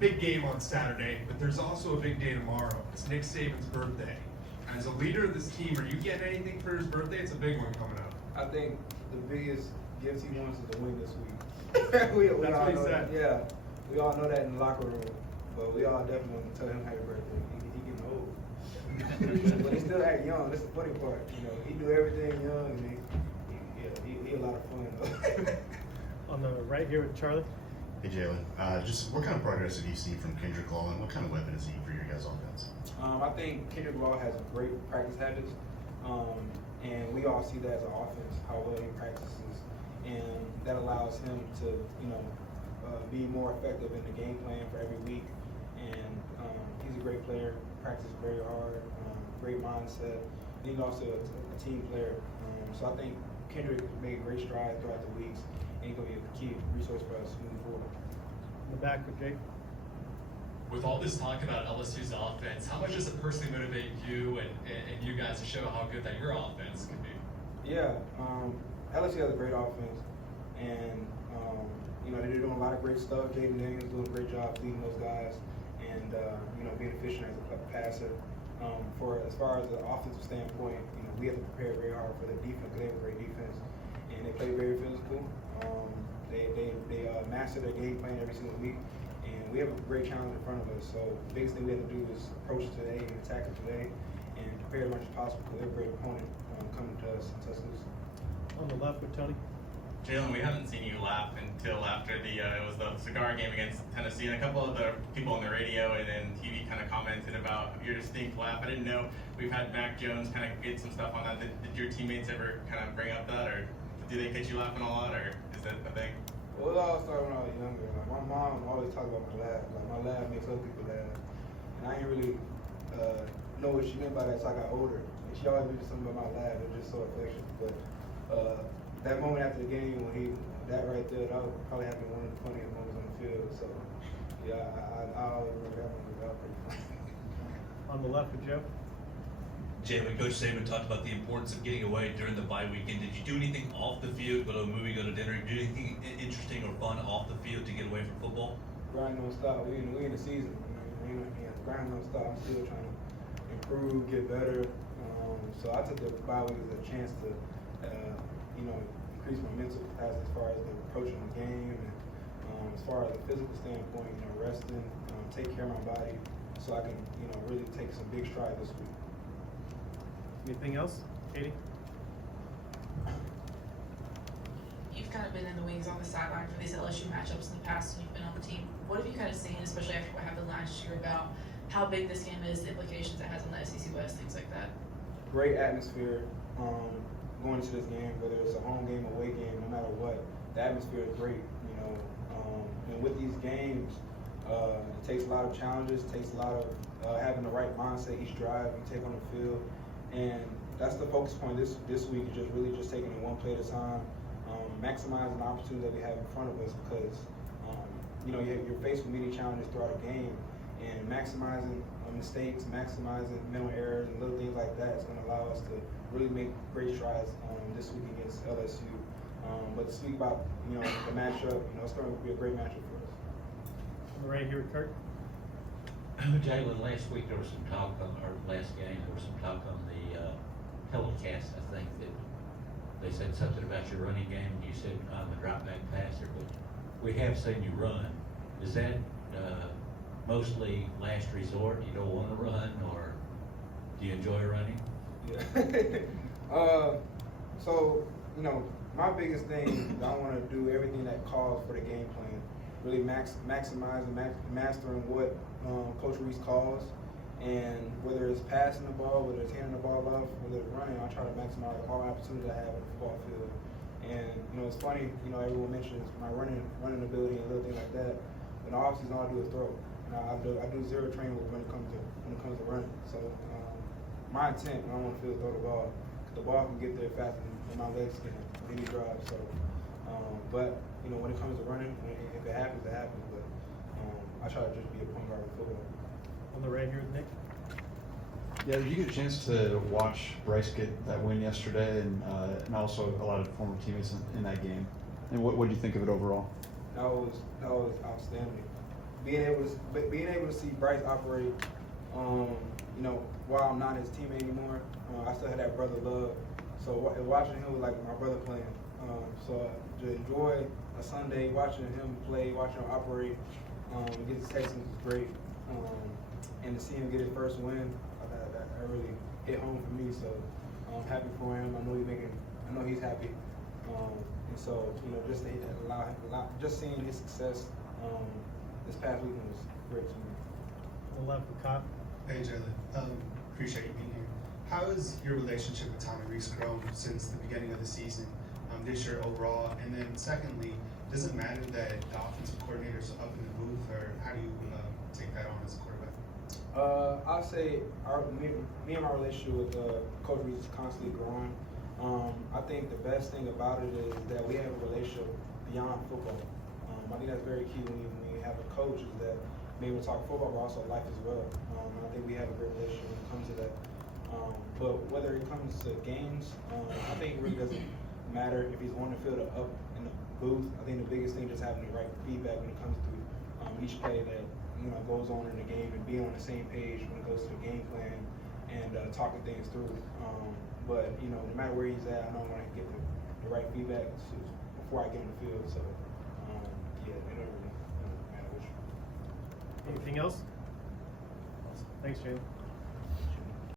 big game on Saturday, but there's also a big day tomorrow. It's Nick Saban's birthday. As a leader of this team, are you getting anything for his birthday? It's a big one coming up. I think the biggest gift he wants is to win this week. we That's all what he know said. that. Yeah, we all know that in the locker room, but we all definitely want to tell him happy birthday. He getting old, but he still act young. That's the funny part. You know, he do everything young, and he a lot of fun though. On the right here with Charlie. Hey Jalen, just what kind of progress did you see from Kendrick Law, and what kind of weapon is he for your guys' offense? I think Kendrick Law has great practice habits, and we all see that as an offense, how well he practices, and that allows him to, be more effective in the game plan for every week. And he's a great player, practices very hard, great mindset. And he's also a team player. So I think Kendrick made great strides throughout the weeks, and he's going to be a key resource for us moving forward. In the back with Jake. With all this talk about LSU's offense, how much does it personally motivate you and you guys to show how good that your offense can be? Yeah, LSU has a great offense, and they're doing a lot of great stuff. Jaden Daniels doing a great job leading those guys, and being efficient as a passer. As far as the offensive standpoint, we have to prepare very hard for the defense because they have a great defense, and they play very physical. They master their game plan every single week. And we have a great challenge in front of us. So the biggest thing we have to do is approach it today and attack it today and prepare as much as possible because they're a great opponent coming to us in Tuscaloosa. On the left with Tony. Jalen, we haven't seen you laugh until after it was the cigar game against Tennessee, and a couple of the people on the radio and then TV kind of commented about your distinct laugh. I didn't know we've had Mac Jones kind of get some stuff on that. Did your teammates ever kind of bring up that, or do they catch you laughing a lot, or is that a thing? Well, it all started when I was younger. Like, my mom always talked about my laugh. Like, my laugh makes other people laugh. And I didn't really know what she meant by that until I got older. And she always mentioned something about my laugh. It was just so affectionate. But that moment after the game, that right there, that would probably have been one of the funniest moments on the field. So, yeah, I always remember that moment. That was pretty funny. On the left with Joe. Jalen, Coach Saban talked about the importance of getting away during the bye weekend. Did you do anything off the field, go to a movie, go to dinner, do anything interesting or fun off the field to get away from football? Grind don't stop. We in the season. Grind don't stop. I'm still trying to improve, get better. So I took the bye week as a chance to, increase my mental capacity as far as the approaching the game and as far as the physical standpoint, resting, take care of my body so I can, really take some big strides this week. Anything else? Katie? You've kind of been in the wings on the sideline for these LSU matchups in the past when you've been on the team. What have you kind of seen, especially after what happened last year, about how big this game is, the implications it has on the SEC West, things like that? Great atmosphere going into this game, whether it's a home game, away game, no matter what. The atmosphere is great, and with these games, it takes a lot of challenges, it takes a lot of having the right mindset each drive you take on the field. And that's the focus point this week, is just really just taking it one play at a time, maximizing the opportunities that we have in front of us because, you're faced with many challenges throughout a game, and maximizing mistakes, maximizing mental errors and little things like that is going to allow us to really make great strides this week against LSU. But to speak about, the matchup, it's going to be a great matchup for us. On the right here with Kurt. Jalen, last week there was some talk or last game there was some talk on the telecast. I think that they said something about your running game. You said I'm a drop back passer, but we have seen you run. Is that mostly last resort? You don't want to run, or do you enjoy running? Yeah. So my biggest thing is I want to do everything that calls for the game plan. Really maximize and mastering what Coach Reese calls, and whether it's passing the ball, whether it's handing the ball off, whether it's running, I try to maximize all opportunities I have on the football field. And it's funny, everyone mentions my running ability and little things like that. But in the offseason, all I do is throw. I do zero training when it comes to running. So my intent when I want to field throw the ball, because the ball can get there faster than my legs can any drive. So, but when it comes to running, if it happens, it happens. But I try to just be a point guard with football. On the right here with Nick. Yeah, did you get a chance to watch Bryce get that win yesterday, and also a lot of former teammates in that game? And what do you think of it overall? That was outstanding. being able to see Bryce operate, you know, while I'm not his teammate anymore, I still have that brother love. So watching him was like my brother playing. So to enjoy a Sunday watching him play, watching him operate, get his Texans was great. And to see him get his first win, that really hit home for me. So I'm happy for him. I know he's happy. And so, you know, just just seeing his success this past weekend was great to me. On the left with Kyle. Hey Jalen, appreciate you being here. How has your relationship with Tommy Reese grown since the beginning of the season, this year overall? And then secondly, does it matter that the offensive coordinator's up in the booth, or how do you take that on as a quarterback? I'll say me and my relationship with Coach Reese is constantly growing. I think the best thing about it is that we have a relationship beyond football. I think that's very key when you have a coach, is that maybe we talk football, but also life as well. And I think we have a great relationship when it comes to that. But whether it comes to games, I think it really doesn't matter if he's on the field or up in the booth. I think the biggest thing is having the right feedback when it comes to each play that goes on in the game, and being on the same page when it goes to the game plan and talking things through. But no matter where he's at, I know I'm going to get the right feedback before I get on the field. So yeah, it don't really matter which. Anything else? Thanks, Jalen.